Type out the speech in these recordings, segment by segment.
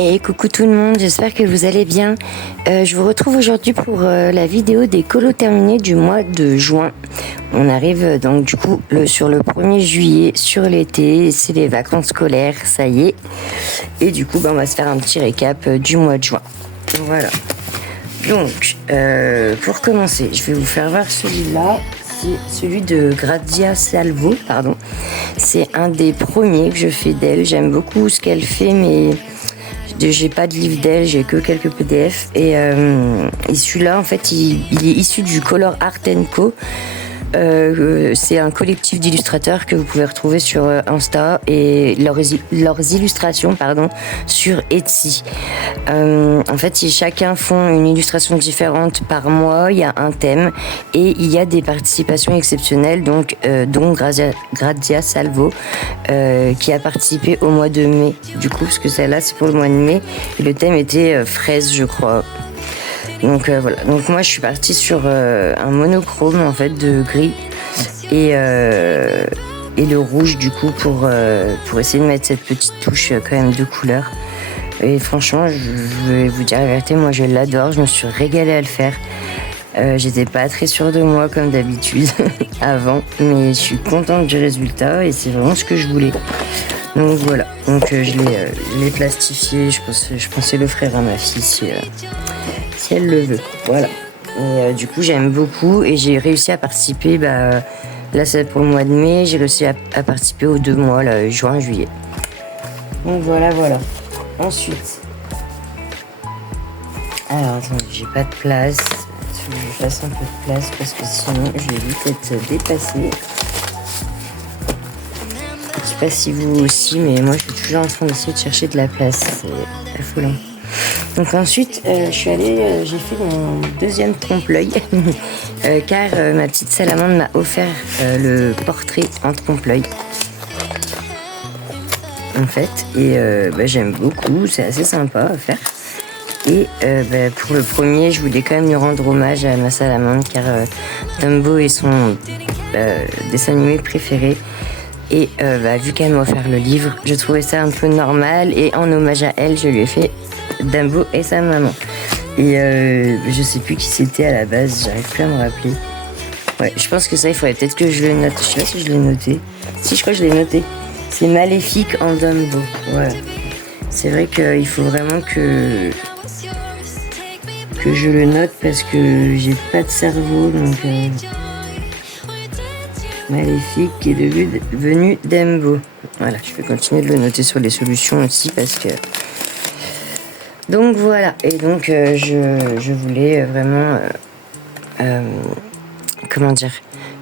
Et coucou tout le monde, j'espère que vous allez bien. Je vous retrouve aujourd'hui pour la vidéo des colos terminés du mois de juin. On arrive donc du coup sur le 1er juillet, sur l'été, c'est les vacances scolaires, ça y est. Et du coup on va se faire un petit récap du mois de juin. Voilà. Donc pour commencer, je vais vous faire voir celui-là. C'est celui de Grazia Salvo, pardon. C'est un des premiers que je fais d'elle. J'aime beaucoup ce qu'elle fait, mais j'ai pas de livre d'elle, j'ai que quelques PDF. Et celui-là, en fait, il est issu du Color Art & Co. C'est un collectif d'illustrateurs que vous pouvez retrouver sur Insta et leurs illustrations sur Etsy. En fait, chacun font une illustration différente par mois, il y a un thème et il y a des participations exceptionnelles, donc dont Grazia Salvo qui a participé au mois de mai, du coup, parce que celle-là c'est pour le mois de mai et le thème était fraise, je crois. Donc voilà, donc moi je suis partie sur un monochrome en fait de gris et le rouge du coup pour essayer de mettre cette petite touche quand même de couleur. Et franchement, je vais vous dire la vérité, moi je l'adore, je me suis régalée à le faire. J'étais pas très sûre de moi comme d'habitude avant, mais je suis contente du résultat et c'est vraiment ce que je voulais. Donc voilà, donc je l'ai plastifié, je pensais l'offrir à ma fille si elle le veut. Voilà. Et du coup j'aime beaucoup et j'ai réussi à participer, là c'est pour le mois de mai, j'ai réussi à participer aux 2 mois, là, juin, juillet. Donc voilà. Ensuite. Alors attendez, j'ai pas de place. Il faut que je fasse un peu de place parce que sinon je vais vite être dépassée. Je sais pas si vous aussi, mais moi je suis toujours en train d'essayer de chercher de la place. C'est affolant. Donc ensuite, j'ai fait mon deuxième trompe-l'œil car ma petite salamandre m'a offert le portrait en trompe-l'œil. En fait, et j'aime beaucoup, c'est assez sympa à faire. Et pour le premier, je voulais quand même lui rendre hommage à ma salamandre car Dumbo est son dessin animé préféré. Et vu qu'elle m'a offert le livre, je trouvais ça un peu normal et en hommage à elle, je lui ai fait Dumbo et sa maman. Et je sais plus qui c'était à la base, j'arrive plus à me rappeler. Ouais, je pense que ça, il faudrait peut-être que je le note. Je sais pas si je l'ai noté. Si, je crois que je l'ai noté. C'est Maléfique en Dumbo. Voilà. C'est vrai qu'il faut vraiment que je le note parce que j'ai pas de cerveau, donc Maléfique qui est devenu Dumbo. Voilà, je vais continuer de le noter sur les solutions aussi parce que. Donc voilà, et donc je voulais vraiment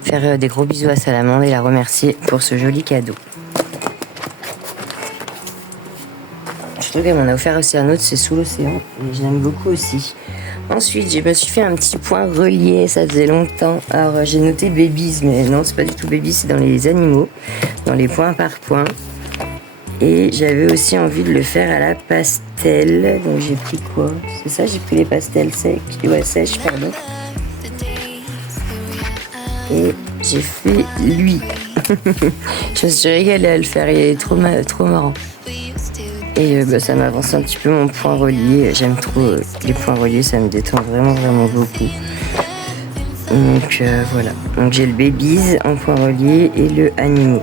faire des gros bisous à Salamandre et la remercier pour ce joli cadeau. Je trouve qu'elle m'en a offert aussi un autre, c'est Sous l'océan, et j'aime beaucoup aussi. Ensuite, je me suis fait un petit point relié, ça faisait longtemps. Alors j'ai noté Babies, mais non, c'est pas du tout Babies, c'est dans les animaux, dans les points par points. Et j'avais aussi envie de le faire à la pastel. Donc j'ai pris quoi? C'est ça, j'ai pris les pastels secs. Ouais, sèches, pardon. Et j'ai fait lui. Je me suis régalée à le faire, il est trop marrant. Et ça m'a avancé un petit peu mon point relié. J'aime trop les points reliés, ça me détend vraiment beaucoup. Donc voilà. Donc j'ai le Babies en point relié et le Animaux.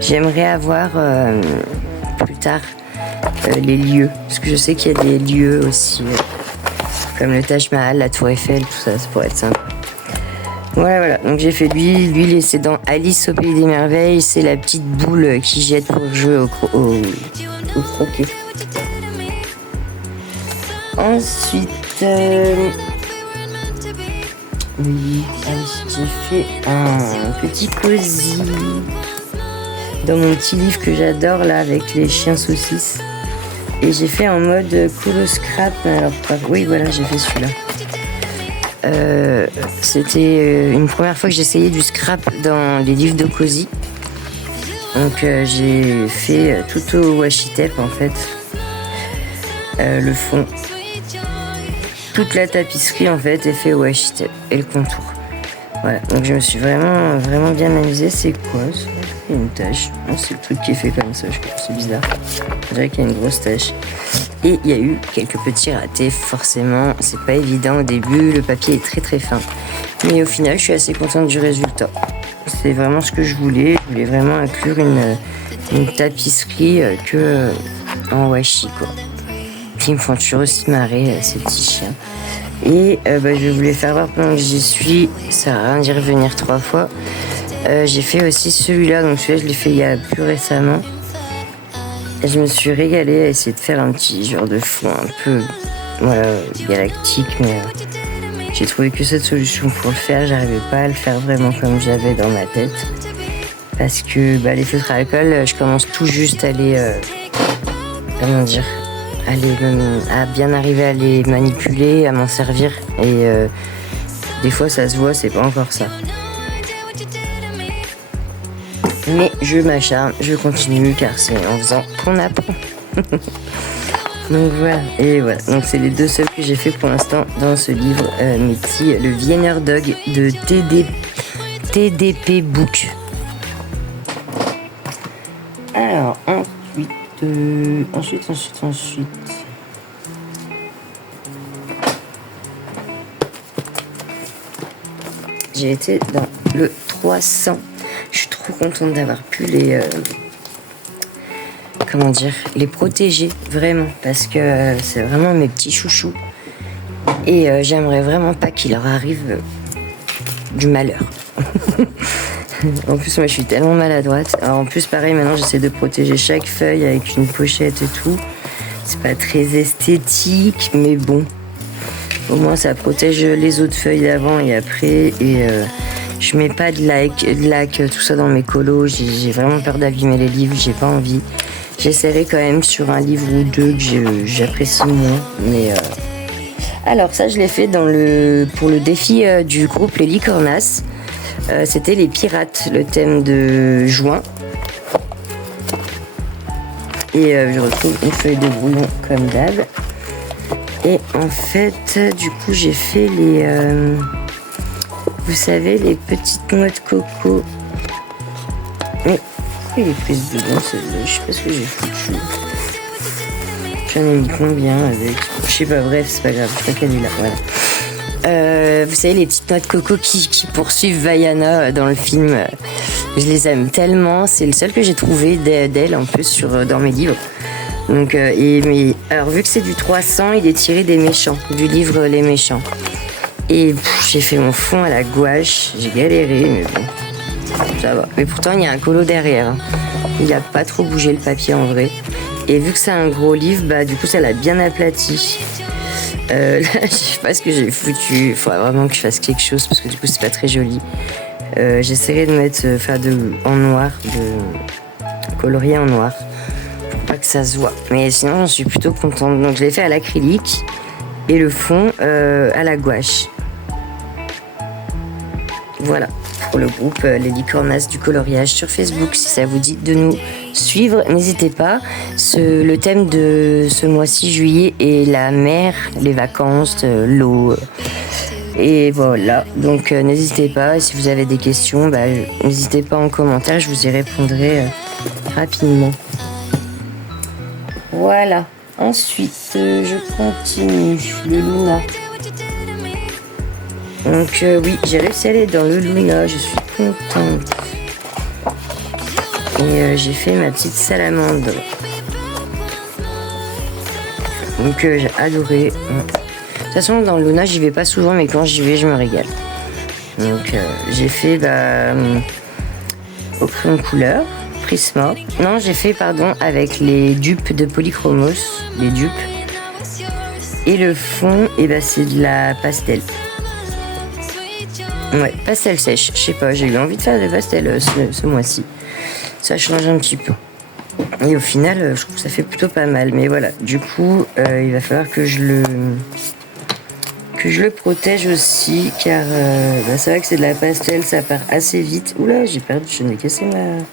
J'aimerais avoir plus tard les lieux, parce que je sais qu'il y a des lieux aussi, comme le Taj Mahal, la Tour Eiffel, tout ça, ça pourrait être sympa. Voilà, donc j'ai fait lui c'est dans Alice au Pays des Merveilles, c'est la petite boule qui jette pour jouer au croquet. Ensuite, j'ai fait un petit cosy dans mon petit livre que j'adore là avec les chiens saucisses. Et j'ai fait en mode colo scrap. Alors oui, voilà, j'ai fait celui-là. C'était une première fois que j'essayais du scrap dans les livres de cosy. Donc j'ai fait tout au washi tape en fait. Le fond. Toute la tapisserie en fait est fait au washi tape et le contour. Voilà, donc je me suis vraiment bien amusée. C'est quoi ça? Il y a une tache. Non, c'est le truc qui est fait comme ça, je crois. C'est bizarre. On dirait qu'il y a une grosse tache. Et il y a eu quelques petits ratés, forcément. C'est pas évident au début. Le papier est très très fin. Mais au final, je suis assez contente du résultat. C'est vraiment ce que je voulais. Je voulais vraiment inclure une tapisserie que en washi, quoi. Puis ils me font toujours aussi marrer, ces petits chiens. Et je voulais faire voir pendant que j'y suis. Ça sert à rien d'y revenir 3 fois. J'ai fait aussi celui-là. Donc celui-là, je l'ai fait il y a plus récemment. Et je me suis régalée à essayer de faire un petit genre de fond un peu galactique. Mais j'ai trouvé que cette solution pour le faire, j'arrivais pas à le faire vraiment comme j'avais dans ma tête. Parce que les feutres à alcool, je commence tout juste à les... à bien arriver à les manipuler, à m'en servir. Et des fois ça se voit, c'est pas encore ça. Mais je m'acharne, je continue car c'est en faisant qu'on apprend. Donc voilà, et voilà. Donc c'est les 2 seuls que j'ai fait pour l'instant dans ce livre, mes petits, le Vienna Dog de TDP Book. Alors ensuite. J'ai été dans le 300. Je suis trop contente d'avoir pu les protéger vraiment parce que c'est vraiment mes petits chouchous et j'aimerais vraiment pas qu'il leur arrive du malheur. En plus moi je suis tellement maladroite. Alors en plus pareil maintenant j'essaie de protéger chaque feuille avec une pochette et tout. C'est pas très esthétique mais bon. Au moins ça protège les autres feuilles d'avant et après et je mets pas de lac, tout ça dans mes colos. J'ai vraiment peur d'abîmer les livres, j'ai pas envie. J'essaierai quand même sur un livre ou 2 que j'apprécie moins. Mais alors ça je l'ai fait pour le défi du groupe Les Licornas. C'était les pirates, le thème de juin. Et je retrouve une feuille de brouillon comme d'hab. Et en fait, du coup, j'ai fait vous savez, les petites noix de coco. Mais il est prise dedans, celle-là. Je sais pas ce que j'ai foutu. J'en ai mis combien avec? Je sais pas, bref, c'est pas grave. Je crois qu'elle est là, voilà. Vous savez, les petites noix de coco qui poursuivent Vaiana dans le film. Je les aime tellement. C'est le seul que j'ai trouvé d'elle, en plus, dans mes livres. Donc, alors, vu que c'est du 300, il est tiré des méchants, du livre Les Méchants. Et j'ai fait mon fond à la gouache. J'ai galéré, mais bon, ça va. Mais pourtant, il y a un colo derrière. Hein. Il a pas trop bougé le papier en vrai. Et vu que c'est un gros livre, du coup, ça l'a bien aplati. Là, je sais pas ce que j'ai foutu. Il faudrait vraiment que je fasse quelque chose parce que du coup, c'est pas très joli. J'essaierai de mettre, en noir, de colorier en noir. Pour pas que ça se voit. Mais sinon, j'en suis plutôt contente. Donc, je l'ai fait à l'acrylique et le fond à la gouache. Voilà, pour le groupe Les Licornas du coloriage sur Facebook. Si ça vous dit de nous suivre, n'hésitez pas. Le thème de ce mois-ci, juillet, est la mer, les vacances, l'eau. Et voilà, donc n'hésitez pas. Si vous avez des questions, n'hésitez pas en commentaire, je vous y répondrai rapidement. Voilà, ensuite, je continue. Le Luna. Donc oui, j'ai réussi à aller dans le Luna, je suis contente. Et j'ai fait ma petite salamandre. Donc j'ai adoré. De toute façon, dans le Luna, j'y vais pas souvent, mais quand j'y vais, je me régale. Donc j'ai fait au crayon couleur, Prisma. Non, j'ai fait, avec les dupes de Polychromos, les dupes. Et le fond, c'est de la pastel. Ouais, pastel sèche, je sais pas, j'ai eu envie de faire des pastels ce mois-ci. Ça change un petit peu. Et au final, je trouve que ça fait plutôt pas mal. Mais voilà, du coup, il va falloir que je le protège aussi, car c'est vrai que c'est de la pastel, ça part assez vite. Oula, j'ai perdu, je n'ai cassé ma...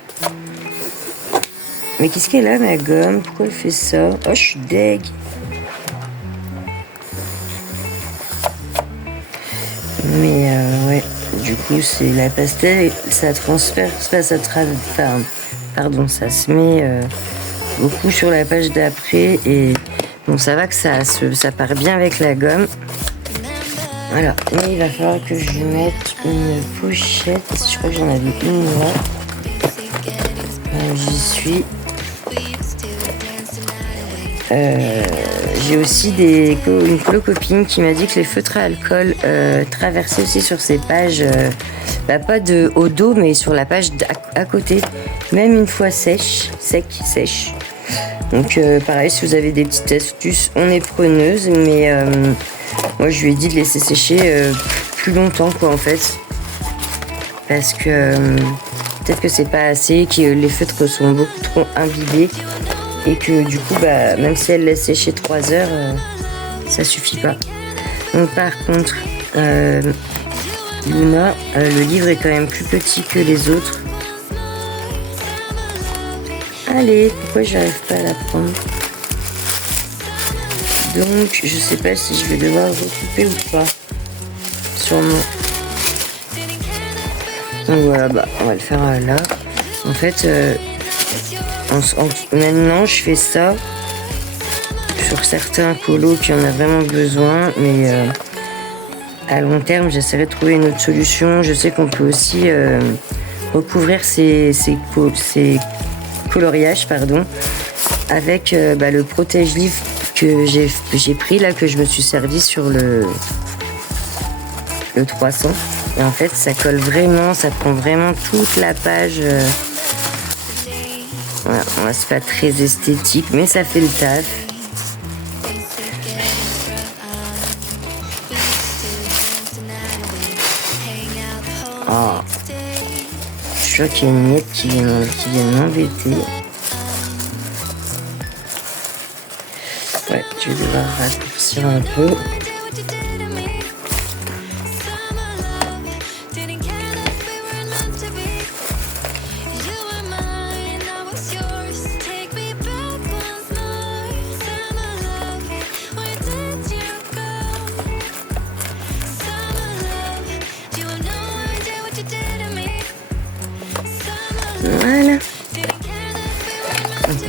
Mais qu'est-ce qu'elle a, ma gomme? Pourquoi elle fait ça? Oh, je suis deg. Mais ouais, du coup, c'est la pastel, ça transfère, ça pardon, ça se met beaucoup sur la page d'après et bon, ça va que ça part bien avec la gomme. Voilà, et il va falloir que je mette une pochette. Je crois que j'en avais une là. J'y suis. J'ai aussi une copine qui m'a dit que les feutres à alcool traversaient aussi sur ces pages, pas au dos, mais sur la page à côté, même une fois sèche. Donc pareil, si vous avez des petites astuces, on est preneuse, mais moi je lui ai dit de laisser sécher plus longtemps quoi en fait, parce que peut-être que c'est pas assez, que les feutres sont beaucoup trop imbibés et que du coup même si elle laisse sécher 3 heures, ça suffit pas. Donc par contre Luna, le livre est quand même plus petit que les autres. Allez, pourquoi j'arrive pas à la prendre? Donc je sais pas si je vais devoir recouper ou pas. Sûrement. Donc voilà, on va le faire là. En fait, maintenant je fais ça sur certains colos qui en a vraiment besoin, mais à long terme j'essaierai de trouver une autre solution. Je sais qu'on peut aussi recouvrir ces coloriages avec le protège-livre que j'ai pris là, que je me suis servi sur le 300, et en fait ça colle vraiment, ça prend vraiment toute la page. Voilà, c'est pas très esthétique mais ça fait le taf. Je crois qu'il y a une miette qui vient m'embêter. Ouais, je vais devoir raccourcir un peu. Voilà.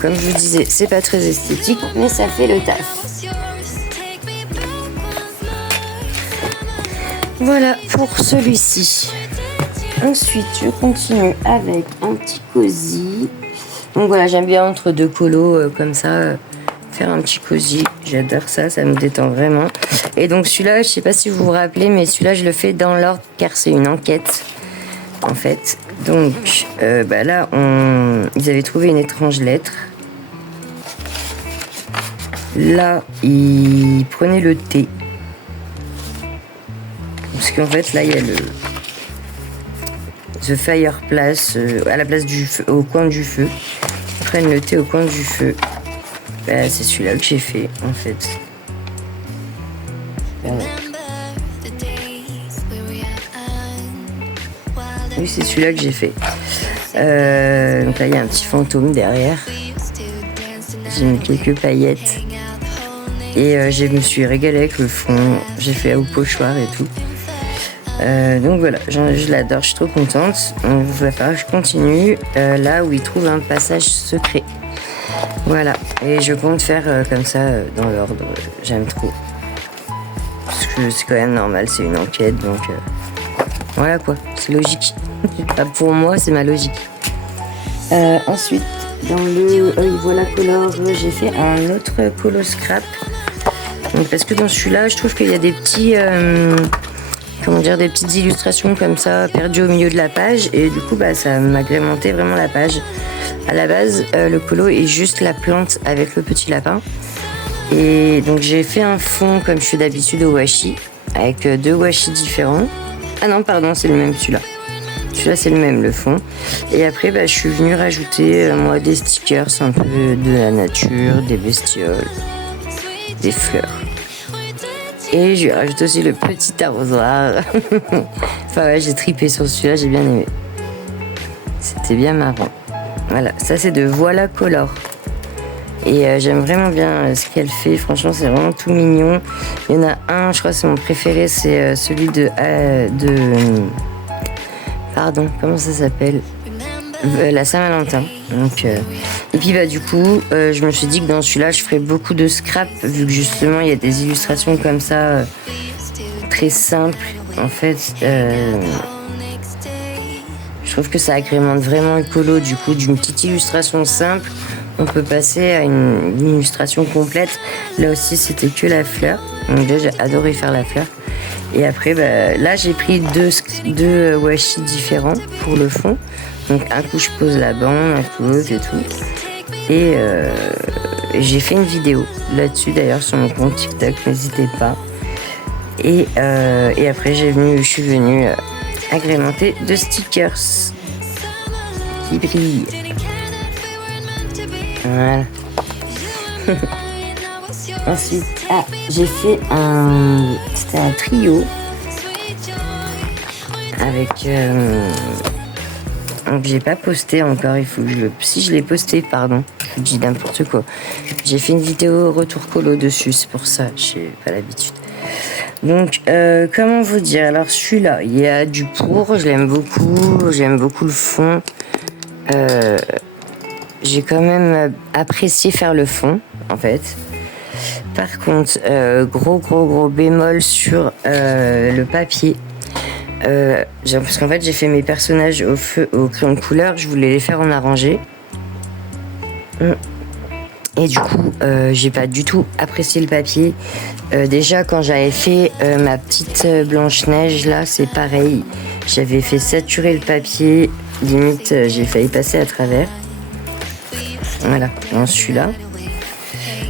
Comme je vous disais, c'est pas très esthétique, mais ça fait le taf. Voilà pour celui-ci. Ensuite, je continue avec un petit cosy. Donc voilà, j'aime bien entre deux colos comme ça, faire un petit cosy. J'adore ça, ça me détend vraiment. Et donc celui-là, je sais pas si vous vous rappelez, mais celui-là, je le fais dans l'ordre car c'est une enquête. En fait, donc là, ils avaient trouvé une étrange lettre. Là, ils prenaient le thé. Parce qu'en fait, là, il y a le The Fireplace à la place du feu, au coin du feu. Ils prennent le thé au coin du feu. C'est celui-là que j'ai fait, en fait. Oui, c'est celui-là que j'ai fait. Donc là, il y a un petit fantôme derrière. J'ai mis quelques paillettes. Et je me suis régalée avec le fond. J'ai fait au pochoir et tout. Donc voilà, je l'adore, je suis trop contente. Donc, il va falloir que je continue là où il trouve un passage secret. Voilà, et je compte faire comme ça dans l'ordre. J'aime trop. Parce que c'est quand même normal, c'est une enquête, donc voilà quoi, c'est logique. Pour moi, c'est ma logique. Ensuite, dans le voilà color, j'ai fait un autre colo scrap. Donc, parce que dans celui-là, je trouve qu'il y a des petits, des petites illustrations comme ça perdues au milieu de la page, et du coup, ça m'agrémentait vraiment la page. À la base, le colo est juste la plante avec le petit lapin. Et donc, j'ai fait un fond comme je fais d'habitude au washi, avec 2 washi différents. Ah non, pardon, c'est le même celui-là. Celui-là, c'est le même, le fond. Et après, je suis venue rajouter, moi, des stickers un peu de la nature, des bestioles, des fleurs. Et je lui rajoute aussi le petit arrosoir. Enfin, ouais, j'ai tripé sur celui-là, j'ai bien aimé. C'était bien marrant. Voilà, ça, c'est de Voilà Color. Et j'aime vraiment bien ce qu'elle fait. Franchement, c'est vraiment tout mignon. Il y en a un, je crois que c'est mon préféré, c'est celui de pardon, comment ça s'appelle, la Saint-Valentin. Donc, et puis du coup, je me suis dit que dans celui-là, je ferais beaucoup de scrap, vu que justement, il y a des illustrations comme ça, très simples. En fait, je trouve que ça agrémente vraiment le colo. Du coup, d'une petite illustration simple, on peut passer à une illustration complète. Là aussi, c'était que la fleur. Donc déjà, j'ai adoré faire la fleur. Et après, là, j'ai pris deux washi différents pour le fond. Donc un coup, je pose la bande, un coup l'autre et tout. Et j'ai fait une vidéo là-dessus, d'ailleurs, sur mon compte TikTok. N'hésitez pas. Et après, je suis venue agrémenter de stickers qui brillent. Voilà. Ensuite, j'ai fait c'était un trio avec. Donc j'ai pas posté encore. Il faut que si je l'ai posté, pardon. Je dis n'importe quoi. J'ai fait une vidéo retour colo dessus, c'est pour ça. J'ai pas l'habitude. Donc, comment vous dire? Alors celui-là, il y a du pour, je l'aime beaucoup. J'aime beaucoup le fond. J'ai quand même apprécié faire le fond, en fait. Par contre, gros bémol sur le papier. Parce qu'en fait, j'ai fait mes personnages au crayon de couleur. Je voulais les faire en arrangé. Et du coup, j'ai pas du tout apprécié le papier. Déjà, quand j'avais fait ma petite Blanche-Neige, là, c'est pareil. J'avais fait saturer le papier. Limite, j'ai failli passer à travers. Voilà, dans celui-là.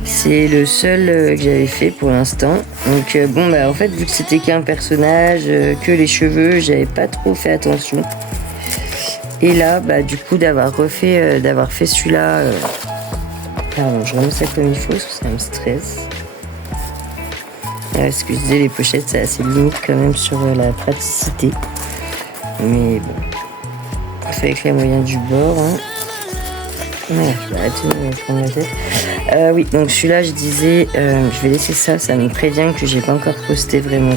C'est le seul que j'avais fait pour l'instant. Donc en fait, vu que c'était qu'un personnage, que les cheveux, j'avais pas trop fait attention. Et là, du coup, d'avoir fait celui-là... Pardon, je remets ça comme il faut, parce que ça me stresse. Excusez, les pochettes, c'est assez limite quand même sur la praticité. Mais bon, on fait avec les moyens du bord. Hein. Voilà, je vais arrêter de me prendre la tête. Oui, donc celui-là, je disais, je vais laisser ça me prévient que j'ai pas encore posté vraiment.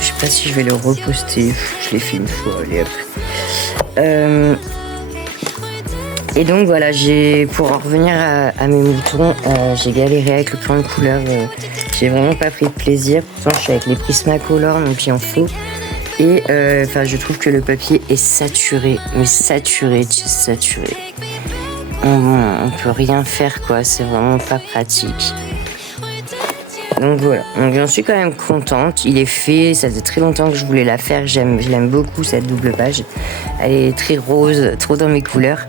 Je sais pas si je vais le reposter, je l'ai fait une fois, allez hop. Et donc voilà, pour en revenir à mes moutons, j'ai galéré avec le crayon de couleur, j'ai vraiment pas pris de plaisir. Pourtant, je suis avec les Prismacolor, donc il en faut. Et je trouve que le papier est saturé, mais saturé. On peut rien faire, quoi, c'est vraiment pas pratique. Donc voilà, donc j'en suis quand même contente. Il est fait, ça faisait très longtemps que je voulais la faire. Je l'aime beaucoup, cette double page. Elle est très rose, trop dans mes couleurs.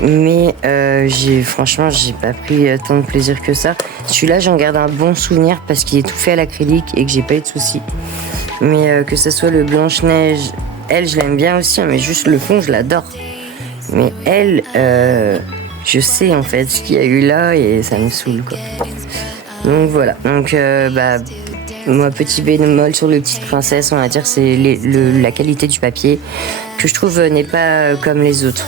Mais franchement, j'ai pas pris tant de plaisir que ça. Celui-là, j'en garde un bon souvenir parce qu'il est tout fait à l'acrylique et que j'ai pas eu de soucis. Mais que ce soit le Blanche-Neige, elle, je l'aime bien aussi, hein, mais juste le fond, je l'adore. Mais elle, je sais en fait ce qu'il y a eu là et ça me saoule, quoi. Donc voilà, donc moi, petit bémol sur le Petite Princesse, on va dire, c'est la qualité du papier que je trouve n'est pas comme les autres.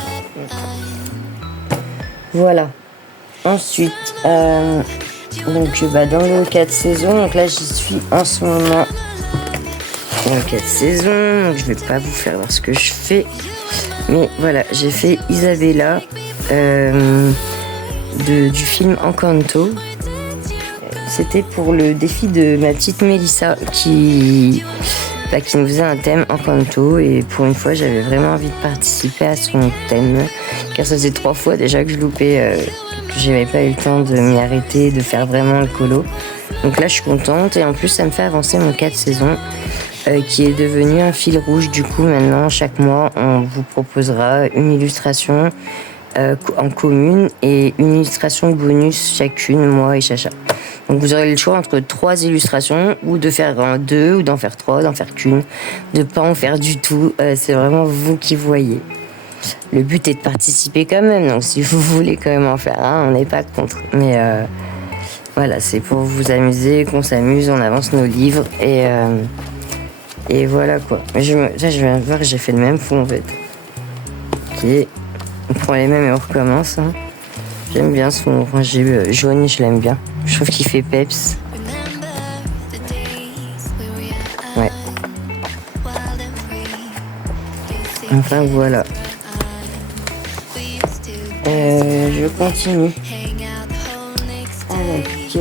Voilà. Ensuite, dans le 4 saisons, donc là j'y suis en ce moment dans le 4 saisons, donc je vais pas vous faire voir ce que je fais. Mais voilà, j'ai fait Isabella du film Encanto. C'était pour le défi de ma petite Mélissa qui nous faisait un thème Encanto, et pour une fois j'avais vraiment envie de participer à son thème car ça faisait 3 fois déjà que je loupais, que j'avais pas eu le temps de m'y arrêter, de faire vraiment le colo. Donc là je suis contente et en plus ça me fait avancer mon 4 saisons qui est devenu un fil rouge. Du coup maintenant chaque mois on vous proposera une illustration en commune et une illustration bonus chacune, moi et Chacha. Donc vous aurez le choix entre 3 illustrations, ou de faire 2, ou d'en faire 3, d'en faire qu'une, de pas en faire du tout. C'est vraiment vous qui voyez. Le but est de participer quand même, donc si vous voulez quand même en faire un, on n'est pas contre. Mais voilà, c'est pour vous amuser, qu'on s'amuse, on avance nos livres, et voilà quoi. Je viens de voir, j'ai fait le même fond en fait. Ok, on prend les mêmes et on recommence. Hein. J'aime bien son orangé jaune, je l'aime bien. Je trouve qu'il fait peps. Ouais. Enfin voilà. Je continue. Avec...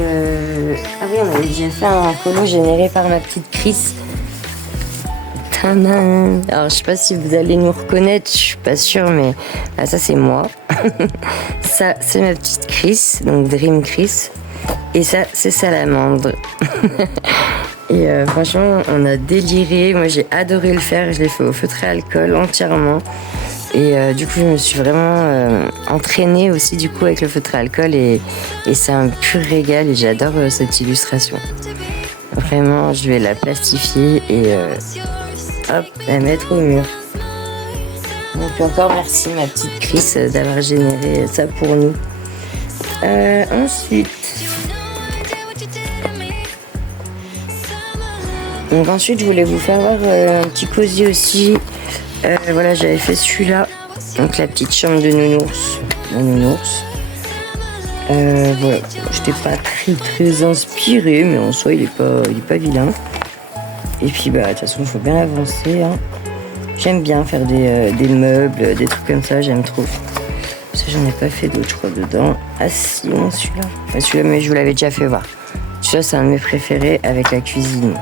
Ah oui, on avait déjà fait un follow généré par ma petite Chris. Tadam. Alors je sais pas si vous allez nous reconnaître, je suis pas sûre, mais ah, ça c'est moi. Ça c'est ma petite Chris, donc Dream Chris. Et ça c'est Salamandre. Et franchement on a déliré, moi j'ai adoré le faire, je l'ai fait au feutre à alcool entièrement. Et du coup je me suis vraiment entraînée aussi du coup avec le feutre à alcool et c'est un pur régal et j'adore cette illustration. Vraiment je vais la plastifier et hop, la mettre au mur. Donc encore merci ma petite Chris d'avoir généré ça pour nous. Ensuite, je voulais vous faire voir un petit cosy aussi. Voilà, j'avais fait celui-là. Donc la petite chambre de nounours. Voilà, j'étais pas très inspirée, mais en soi il est pas vilain. Et puis bah de toute façon il faut bien avancer. Hein. J'aime bien faire des meubles, des trucs comme ça, j'aime trop. Ça j'en ai pas fait d'autres je crois dedans. Ah si, non celui-là. Enfin, celui-là mais je vous l'avais déjà fait voir. Celui-là c'est un de mes préférés avec la cuisine.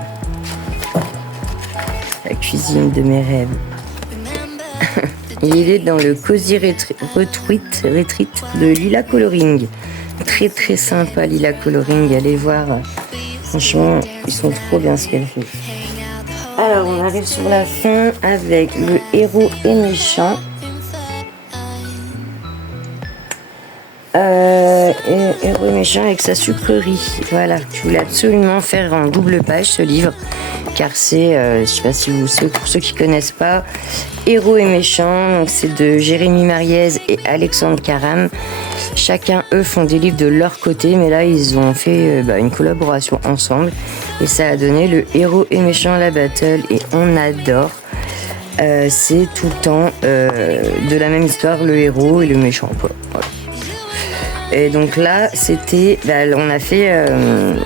La cuisine de mes rêves. Il est dans le Cozy Retreat de Lila Coloring. Très très sympa Lila Coloring, allez voir. Franchement, ils sont trop bien ce qu'elle fait. Alors on arrive sur la fin avec le héros et méchant. Héros et méchant avec sa sucrerie. Voilà, je voulais absolument faire en double page ce livre. Car c'est, je sais pas si vous savez, pour ceux qui connaissent pas, Héros et méchants, donc c'est de Jérémy Mariez et Alexandre Caram. Chacun, eux, font des livres de leur côté, mais là, ils ont fait une collaboration ensemble. Et ça a donné le Héros et méchant, la battle, et on adore. C'est tout le temps de la même histoire, le héros et le méchant, quoi. Voilà. Et donc là, c'était,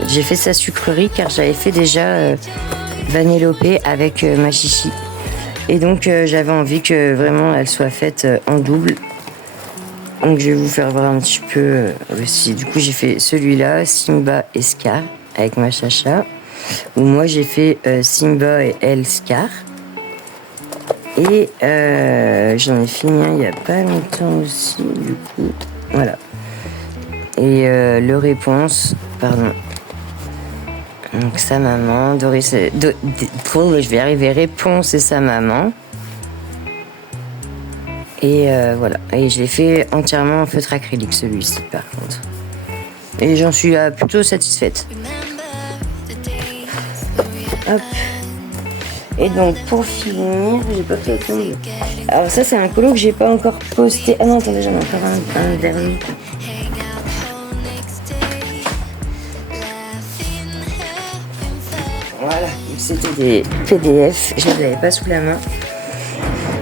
j'ai fait sa sucrerie, car j'avais fait déjà Vanellope avec ma chichi. Et donc j'avais envie que vraiment elle soit faite en double. Donc je vais vous faire voir un petit peu aussi. Du coup j'ai fait celui-là, Simba et Scar avec ma chacha. Où moi j'ai fait Simba et elle Scar. Et j'en ai fini un il n'y a pas longtemps aussi. Du coup voilà. Et le réponse, pardon. Donc sa maman, Doris, je vais arriver, réponse et sa maman. Et voilà, et je l'ai fait entièrement en feutre acrylique celui-ci par contre. Et j'en suis plutôt satisfaite. Hop. Et donc pour finir, j'ai pas fait attendre. Alors ça c'est un colo que j'ai pas encore posté. Ah non attendez, j'en ai encore un dernier. Voilà, c'était des PDF, je ne les avais pas sous la main.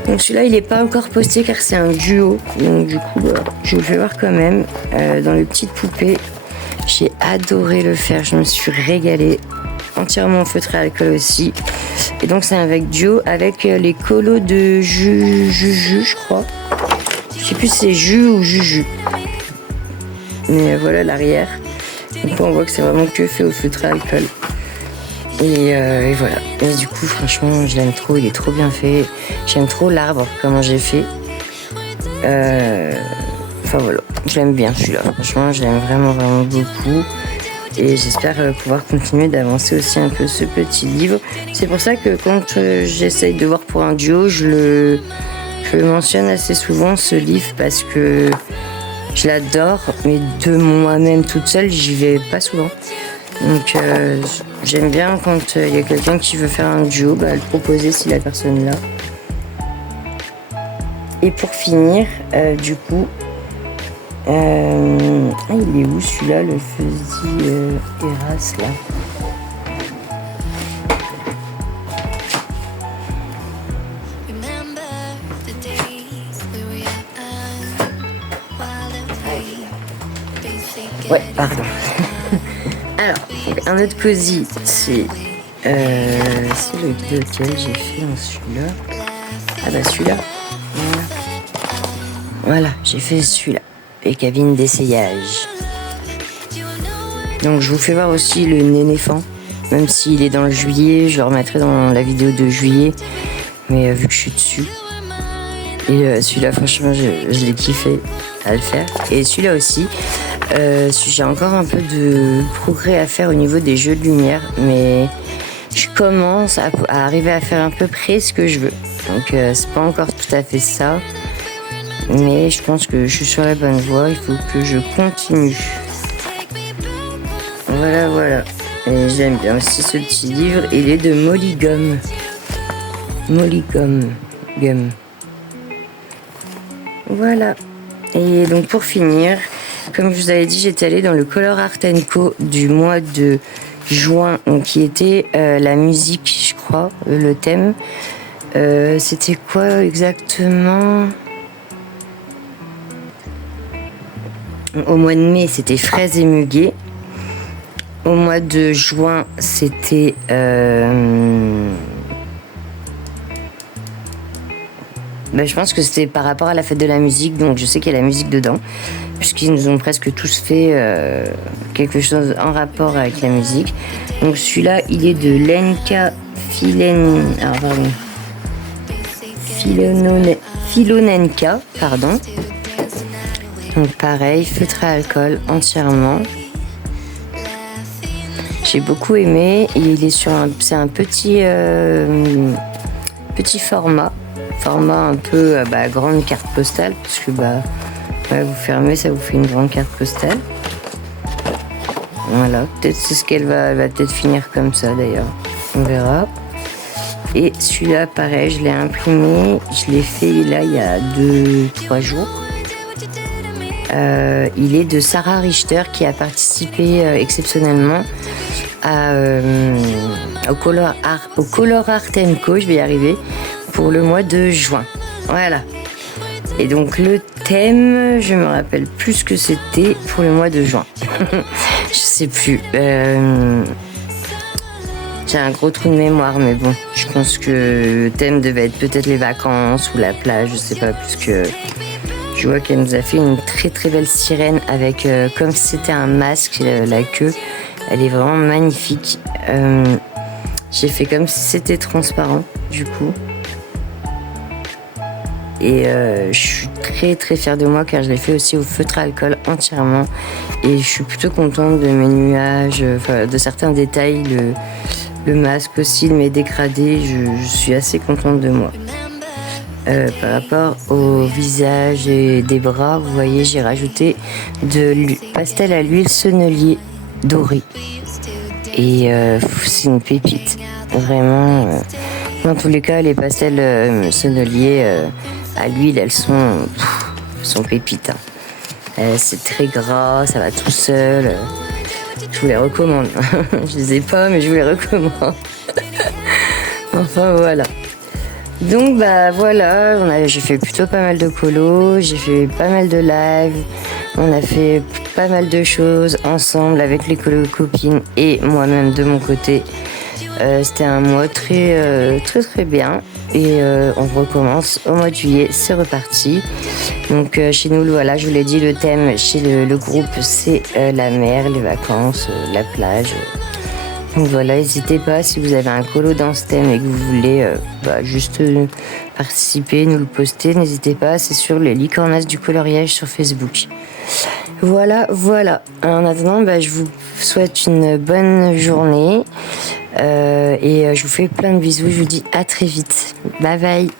Donc celui-là, il n'est pas encore posté car c'est un duo. Donc du coup, je vous le fais voir quand même. Dans les petites poupées, j'ai adoré le faire, je me suis régalée. Entièrement en feutre à alcool aussi. Et donc c'est un duo avec les colos de Juju, je crois. Je sais plus si c'est Ju ou Juju. Mais voilà l'arrière. Donc on voit que c'est vraiment que fait au feutre à alcool. Et voilà. Et du coup, franchement, je l'aime trop. Il est trop bien fait. J'aime trop l'arbre, comment j'ai fait. Enfin voilà. Je l'aime bien celui-là. Franchement, je l'aime vraiment beaucoup. Et j'espère pouvoir continuer d'avancer aussi un peu ce petit livre. C'est pour ça que quand j'essaye de voir pour un duo, je le mentionne assez souvent, ce livre, parce que je l'adore. Mais de moi-même toute seule, j'y vais pas souvent. Donc j'aime bien quand il y a quelqu'un qui veut faire un duo, le proposer si la personne l'a. Et pour finir, du coup, il est où celui-là, le fusil Eras là? Ouais, pardon. Alors, un autre cosy, c'est lequel j'ai fait en celui-là. Ah bah celui-là. Voilà, j'ai fait celui-là. Les cabines d'essayage. Donc je vous fais voir aussi le nénéphant. Même s'il est dans le juillet, je le remettrai dans la vidéo de juillet. Mais vu que je suis dessus. Et celui-là, franchement, je l'ai kiffé à le faire. Et celui-là aussi, j'ai encore un peu de progrès à faire au niveau des jeux de lumière. Mais je commence à arriver à faire à peu près ce que je veux. Donc c'est pas encore tout à fait ça. Mais je pense que je suis sur la bonne voie. Il faut que je continue. Voilà, voilà. Et j'aime bien aussi ce petit livre. Il est de Molly Gum. Molly Gum. Voilà. Et donc pour finir, comme je vous avais dit, j'étais allée dans le Color Art & Co du mois de juin, donc qui était la musique, je crois, le thème. C'était quoi exactement? Au mois de mai, c'était fraises et muguet. Au mois de juin, c'était je pense que c'était par rapport à la fête de la musique, donc je sais qu'il y a la musique dedans, puisqu'ils nous ont presque tous fait quelque chose en rapport avec la musique. Donc celui-là, il est de Lenka Filonenka, pardon. Donc pareil, feutre à alcool entièrement. J'ai beaucoup aimé. Et il est sur c'est un petit format un peu grande carte postale, parce que vous fermez, ça vous fait une grande carte postale. Voilà, peut-être c'est ce qu'elle va peut-être finir comme ça d'ailleurs. On verra. Et celui-là, pareil, je l'ai imprimé. Je l'ai fait là il y a 2-3 jours. Il est de Sarah Richter qui a participé exceptionnellement au Color Art & Co, je vais y arriver, pour le mois de juin. Voilà. Et donc le thème, je me rappelle plus ce que c'était pour le mois de juin. Je sais plus. J'ai un gros trou de mémoire, mais bon, je pense que le thème devait être peut-être les vacances ou la plage, je sais pas, puisque je vois qu'elle nous a fait une très très belle sirène avec comme si c'était un masque, la queue. Elle est vraiment magnifique. J'ai fait comme si c'était transparent, du coup. Et je suis très très fière de moi car je l'ai fait aussi au feutre à alcool entièrement. Et je suis plutôt contente de mes nuages, de certains détails, le masque aussi, de mes dégradés. Je suis assez contente de moi. Par rapport au visage et des bras, vous voyez, j'ai rajouté de pastel à l'huile sennelier doré. Et c'est une pépite. Vraiment, dans tous les cas, les pastels senneliers à l'huile, elles sont pépites. C'est très gras, ça va tout seul. Je vous les recommande. Je les ai pas, mais je vous les recommande. Enfin, voilà. Donc voilà, j'ai fait plutôt pas mal de colos, j'ai fait pas mal de live, on a fait pas mal de choses ensemble avec les copines et moi-même de mon côté. C'était un mois très très bien et on recommence au mois de juillet, c'est reparti. Donc chez nous, voilà, je vous l'ai dit, le thème chez le groupe c'est la mer, les vacances, la plage. Donc voilà, n'hésitez pas si vous avez un colo dans ce thème et que vous voulez juste participer, nous le poster, n'hésitez pas, c'est sur les licornas du coloriage sur Facebook. Voilà. En attendant, je vous souhaite une bonne journée et je vous fais plein de bisous, je vous dis à très vite. Bye bye.